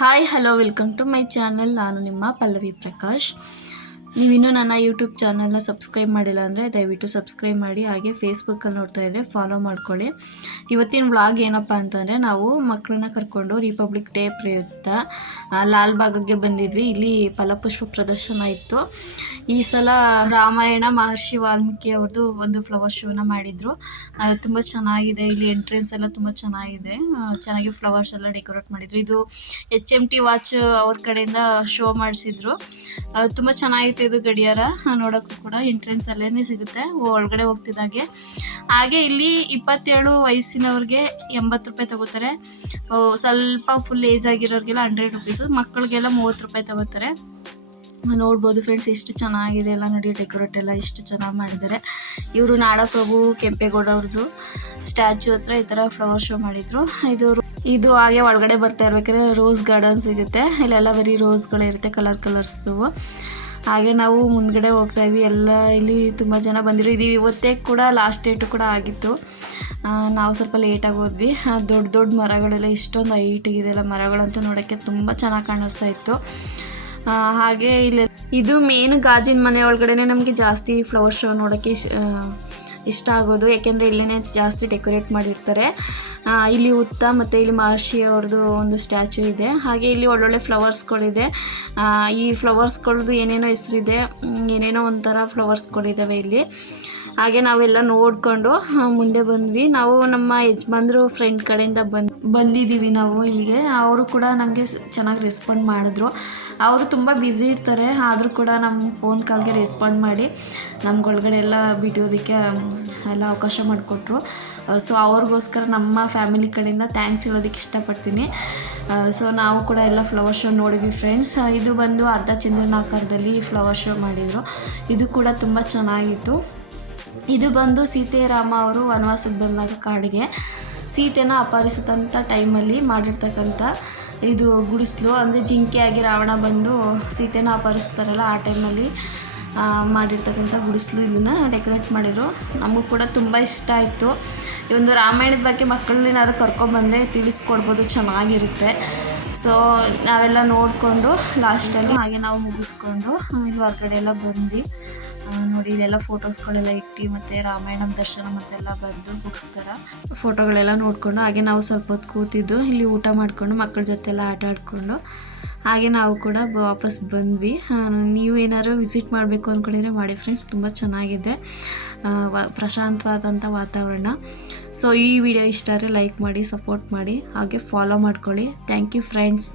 Hi hello welcome to my channel ನಾನು ನಿಮ್ಮ ಪಲ್ಲವಿ ಪ್ರಕಾಶ್. ನೀವಿನ್ನೂ ನನ್ನ ಯೂಟ್ಯೂಬ್ ಚಾನಲ್ನ ಸಬ್ಸ್ಕ್ರೈಬ್ ಮಾಡಿಲ್ಲ ಅಂದರೆ ದಯವಿಟ್ಟು ಸಬ್ಸ್ಕ್ರೈಬ್ ಮಾಡಿ ಹಾಗೆ ಫೇಸ್ಬುಕ್ಕಲ್ಲಿ ನೋಡ್ತಾ ಇದ್ದರೆ ಫಾಲೋ ಮಾಡ್ಕೊಳ್ಳಿ. ಇವತ್ತಿನ ವ್ಲಾಗ್ ಏನಪ್ಪ ಅಂತಂದರೆ ನಾವು ಮಕ್ಕಳನ್ನ ಕರ್ಕೊಂಡು ರಿಪಬ್ಲಿಕ್ ಡೇ ಪ್ರಯುಕ್ತ ಆ, ಲಾಲ್ ಬಾಗ್ಗೆ ಬಂದಿದ್ವಿ. ಇಲ್ಲಿ ಫಲಪುಷ್ಪ ಪ್ರದರ್ಶನ ಇತ್ತು. ಈ ಸಲ ರಾಮಾಯಣ ಮಹರ್ಷಿ ವಾಲ್ಮೀಕಿ ಅವ್ರದ್ದು ಒಂದು ಫ್ಲವರ್ ಶೋನ ಮಾಡಿದ್ರು. ತುಂಬ ಚೆನ್ನಾಗಿದೆ. ಇಲ್ಲಿ ಎಂಟ್ರೆನ್ಸ್ ಎಲ್ಲ ತುಂಬ ಚೆನ್ನಾಗಿದೆ. ಚೆನ್ನಾಗಿ ಫ್ಲವರ್ಸ್ ಎಲ್ಲ ಡೆಕೋರೇಟ್ ಮಾಡಿದ್ರು. ಇದು ಎಚ್ ಎಂ ಟಿ ವಾಚ್ ಅವ್ರ ಕಡೆಯಿಂದ ಶೋ ಮಾಡಿಸಿದ್ರು. ತುಂಬ ಚೆನ್ನಾಗಿತ್ತು. ಇದು ಗಡಿಯಾರ ನೋಡಕ್ಕೂ ಕೂಡ ಎಂಟ್ರೆನ್ಸ್ ಅಲ್ಲೇನೆ ಸಿಗುತ್ತೆ. ಒಳಗಡೆ ಹೋಗ್ತಿದ್ದಾಗೆ ಹಾಗೆ. ಇಲ್ಲಿ ಇಪ್ಪತ್ತೇಳು ವಯಸ್ಸಿನವ್ರಿಗೆ ಎಂಬತ್ತು ರೂಪಾಯಿ ತಗೋತಾರೆ. ಸ್ವಲ್ಪ ಫುಲ್ ಏಜ್ ಆಗಿರೋರಿಗೆಲ್ಲ ಹಂಡ್ರೆಡ್ ರುಪೀಸ್ ಮಕ್ಕಳಿಗೆಲ್ಲ ಮೂವತ್ತು ರೂಪಾಯಿ ತಗೋತಾರೆ. ನೋಡ್ಬೋದು ಫ್ರೆಂಡ್ಸ್ ಎಷ್ಟು ಚೆನ್ನಾಗಿದೆ ಎಲ್ಲ ನೋಡಿ ಡೆಕೋರೇಟ್ ಎಲ್ಲ ಎಷ್ಟು ಚೆನ್ನಾಗಿ ಮಾಡಿದ್ದಾರೆ. ಇವರು ನಾಡಪ್ರಭು ಕೆಂಪೇಗೌಡ ಅವ್ರದ್ದು ಸ್ಟ್ಯಾಚು ಹತ್ರ ಈ ಥರ ಫ್ಲವರ್ ಶೋ ಮಾಡಿದ್ರು. ಇದು ಇದು ಹಾಗೆ ಒಳಗಡೆ ಬರ್ತಾ ಇರ್ಬೇಕಾದ್ರೆ ರೋಸ್ ಗಾರ್ಡನ್ ಸಿಗುತ್ತೆ. ಇಲ್ಲೆಲ್ಲ ಬರೀ ರೋಸ್ಗಳಿರುತ್ತೆ ಕಲರ್ ಕಲರ್ಸು ಹಾಗೆ ನಾವು ಮುಂದ್ಗಡೆ ಹೋಗ್ತಾ ಇದ್ವಿ. ಎಲ್ಲ ಇಲ್ಲಿ ತುಂಬ ಜನ ಬಂದಿರೋ. ಇದೀವಿ ಇವತ್ತೇ ಕೂಡ ಲಾಸ್ಟ್ ಡೇಟು ಕೂಡ ಆಗಿತ್ತು. ನಾವು ಸ್ವಲ್ಪ ಲೇಟಾಗಿ ಹೋದ್ವಿ. ದೊಡ್ಡ ದೊಡ್ಡ ಮರಗಳೆಲ್ಲ ಇಷ್ಟೊಂದು ಹೈಟಿಗಿದೆಲ್ಲ ಮರಗಳಂತೂ ನೋಡೋಕ್ಕೆ ತುಂಬ ಚೆನ್ನಾಗಿ ಕಾಣಿಸ್ತಾ ಇತ್ತು. ಹಾಗೆ ಇಲ್ಲಿ ಇದು ಮೇನ್ ಗಾಜಿನ ಮನೆ ಒಳಗಡೆ ನಮಗೆ ಜಾಸ್ತಿ ಫ್ಲವರ್ ಶೋ ನೋಡೋಕ್ಕೆ ಇಷ್ಟ ಆಗೋದು. ಯಾಕೆಂದರೆ ಇಲ್ಲೇ ಜಾಸ್ತಿ ಡೆಕೋರೇಟ್ ಮಾಡಿರ್ತಾರೆ. ಇಲ್ಲಿ ಉತ್ತ ಮತ್ತು ಇಲ್ಲಿ ಮಹರ್ಷಿ ಅವ್ರದ್ದು ಒಂದು ಸ್ಟ್ಯಾಚು ಇದೆ. ಹಾಗೆ ಇಲ್ಲಿ ಒಳ್ಳೊಳ್ಳೆ ಫ್ಲವರ್ಸ್ಗಳಿದೆ. ಈ ಫ್ಲವರ್ಸ್ಗಳದ್ದು ಏನೇನೋ ಹೆಸರಿದೆ ಏನೇನೋ ಒಂಥರ ಫ್ಲವರ್ಸ್ಗಳಿದ್ದಾವೆ ಇಲ್ಲಿ. ಹಾಗೆ ನಾವೆಲ್ಲ ನೋಡಿಕೊಂಡು ಮುಂದೆ ಬಂದ್ವಿ. ನಾವು ನಮ್ಮ ಯಜಮಾನ್ರು ಫ್ರೆಂಡ್ ಕಡೆಯಿಂದ ಬಂದು ಬಂದಿದ್ದೀವಿ ನಾವು ಇಲ್ಲಿಗೆ. ಅವರು ಕೂಡ ನಮಗೆ ಚೆನ್ನಾಗಿ ರೆಸ್ಪಾಂಡ್ ಮಾಡಿದ್ರು. ಅವರು ತುಂಬ ಬ್ಯುಸಿ ಇರ್ತಾರೆ. ಆದರೂ ಕೂಡ ನಮ್ಮ ಫೋನ್ ಕಾಲ್ಗೆ ರೆಸ್ಪಾಂಡ್ ಮಾಡಿ ನಮ್ಗೆ ಒಳಗಡೆ ಎಲ್ಲ ಬಿಡೋದಕ್ಕೆ ಎಲ್ಲ ಅವಕಾಶ ಮಾಡಿಕೊಟ್ರು. ಸೊ ಅವ್ರಿಗೋಸ್ಕರ ನಮ್ಮ ಫ್ಯಾಮಿಲಿ ಕಡೆಯಿಂದ ಥ್ಯಾಂಕ್ಸ್ ಹೇಳೋದಕ್ಕೆ ಇಷ್ಟಪಡ್ತೀನಿ. ಸೊ ನಾವು ಕೂಡ ಎಲ್ಲ ಫ್ಲವರ್ ಶೋ ನೋಡಿದ್ವಿ ಫ್ರೆಂಡ್ಸ್ ಇದು ಬಂದು ಅರ್ಧ ಚಂದ್ರನ ಆಕಾರದಲ್ಲಿ ಫ್ಲವರ್ ಶೋ ಮಾಡಿದರು. ಇದು ಕೂಡ ತುಂಬ ಚೆನ್ನಾಗಿತ್ತು. ಇದು ಬಂದು ಸೀತೆ ರಾಮ ಅವರು ವನವಾಸಕ್ಕೆ ಬಂದಾಗ ಕಾಡಿಗೆ. ಸೀತೆನ ಅಪಹರಿಸಿದಂಥ ಟೈಮಲ್ಲಿ ಮಾಡಿರ್ತಕ್ಕಂಥ ಇದು ಗುಡಿಸ್ಲು. ಅಂದರೆ ಜಿಂಕೆಯಾಗಿ ರಾವಣ ಬಂದು ಸೀತೆನ ಅಪಹರಿಸ್ತಾರಲ್ಲ ಆ ಟೈಮಲ್ಲಿ ಮಾಡಿರ್ತಕ್ಕಂಥ ಗುಡಿಸ್ಲು ಇದನ್ನು ಡೆಕೋರೇಟ್ ಮಾಡಿದ್ರು. ನಮಗೂ ಕೂಡ ತುಂಬ ಇಷ್ಟ ಆಯಿತು. ಈ ಒಂದು ರಾಮಾಯಣದ ಬಗ್ಗೆ ಮಕ್ಕಳನ್ನೇನಾದ್ರು ಕರ್ಕೊಂಡ್ಬಂದರೆ ತಿಳಿಸ್ಕೊಡ್ಬೋದು, ಚೆನ್ನಾಗಿರುತ್ತೆ. ಸೊ ನಾವೆಲ್ಲ ನೋಡಿಕೊಂಡು ಲಾಸ್ಟಲ್ಲಿ ಹಾಗೆ ನಾವು ಮುಗಿಸ್ಕೊಂಡು ಇಲ್ಲಿ ಹೊರಗಡೆ ಎಲ್ಲ ಬಂದ್ವಿ. ನೋಡಿ ಇಲ್ಲೆಲ್ಲ ಫೋಟೋಸ್ಗಳೆಲ್ಲ ಇಟ್ಟು ಮತ್ತು ರಾಮಾಯಣಂ ದರ್ಶನ ಮತ್ತೆಲ್ಲ ಬರೆದು ಬುಕ್ಸ್ ಥರ ಫೋಟೋಗಳೆಲ್ಲ ನೋಡಿಕೊಂಡು, ಹಾಗೆ ನಾವು ಸ್ವಲ್ಪ ಹೊತ್ತು ಕೂತಿದ್ದು, ಇಲ್ಲಿ ಊಟ ಮಾಡಿಕೊಂಡು, ಮಕ್ಕಳ ಜೊತೆ ಎಲ್ಲ ಆಟ ಆಡಿಕೊಂಡು ಹಾಗೆ ನಾವು ಕೂಡ ವಾಪಸ್ ಬಂದ್ವಿ. ನೀವೇನಾದ್ರು ವಿಸಿಟ್ ಮಾಡಬೇಕು ಅಂದ್ಕೊಂಡಿದ್ರೆ ಮಾಡಿ ಫ್ರೆಂಡ್ಸ್ ತುಂಬ ಚೆನ್ನಾಗಿದೆ. ಪ್ರಶಾಂತವಾದಂಥ ವಾತಾವರಣ. ಸೊ ಈ ವಿಡಿಯೋ ಇಷ್ಟ ಆದರೆ ಲೈಕ್ ಮಾಡಿ ಸಪೋರ್ಟ್ ಮಾಡಿ, ಹಾಗೆ ಫಾಲೋ ಮಾಡ್ಕೊಳ್ಳಿ. Thank you friends